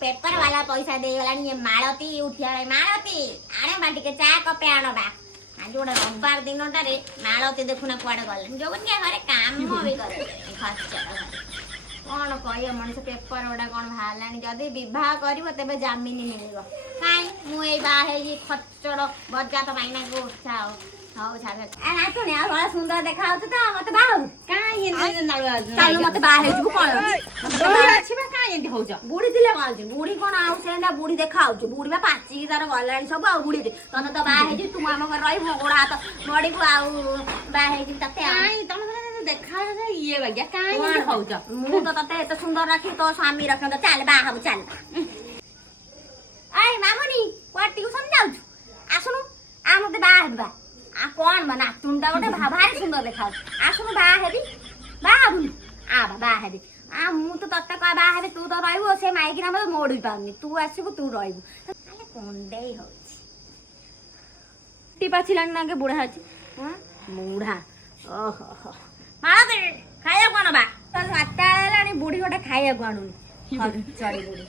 paper वाला पैसा दे गलानी ये मालती उठिया रे मालती आने बाटी के चा कपे आनो बा आज गोटे रविवार दिनटा रे मालती देखुना कुआडे गले जोगनिया घरे काम भी करे खर्च कौन कह मनुष्य पेपर गोटा कौन बाहर जदि बह कर तेज जमीन मिल कहीं मुझे बाहर खचड़ बजा तो माइना को उत्साह हौ छाड़ बड़ा सुंदर देखा तो मत बाहु मत बाहर बुढ़ी थे कौन बुढ़ी कौन आउ बुढ़ी देखा बुढ़ी बा पाचिकी तार गला सब आ बुढ़ी तने तो बाहर तुम आम घर रही गोड़ा हाथ बड़ी को आउ बाहर देखा ये बाग्या काहे होउछ मु तो तते एते सुंदर रखी तो स्वामी रखन तो चल बाहब चल आई मामनी को ट्यूशन जाउ आसुनु आ मते बाहब बा आ कोन बना तुंडा गोटे भारी सुंदर देखा आसुनु बाहबी बाहब आ बाहबी आ मु तो तते का बाहबी तू तो रहबो से माइकी ना मते मोड़ी पाउनी तू आसीबु तू रहबु खाली कोंडे होछ टिपा छिलान नागे बुढ़ा अछि हां बुढ़ा ओहो मालती खाया कौन बा सातटा बुढ़ी गोटे खाया आणुनी चढ़ी बुढ़ी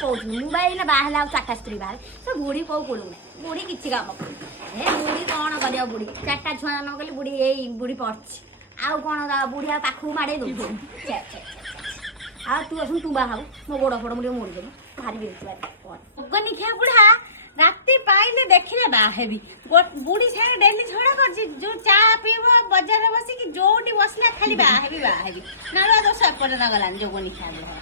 कौन मोबाइल बाहर चार्टा स्त्री बाहर तो बुढ़ी कौ पड़ू बुढ़ी किसी काम ए बुढ़ी कौन कर बुढ़ी चार्टा छुआ न कली बुढ़ी यही बुढ़ी पड़छ आउ कौन बुढ़ी आ पाखु माड़े दो आ तू असुन तू बाहु मो गोड़ फोड़ मुझे मोड़ देबो भारी बेच गनी खिया बुढ़ा राती पाइले देखिले बाहेबी बुढ़ी सारे डेली झगड़ा करछि जो चा पीबो बाजार बसी कि जोटी बसला खाली बाहेबी नाला दोस एपटे न गलान जो गनी खिया बुढ़ा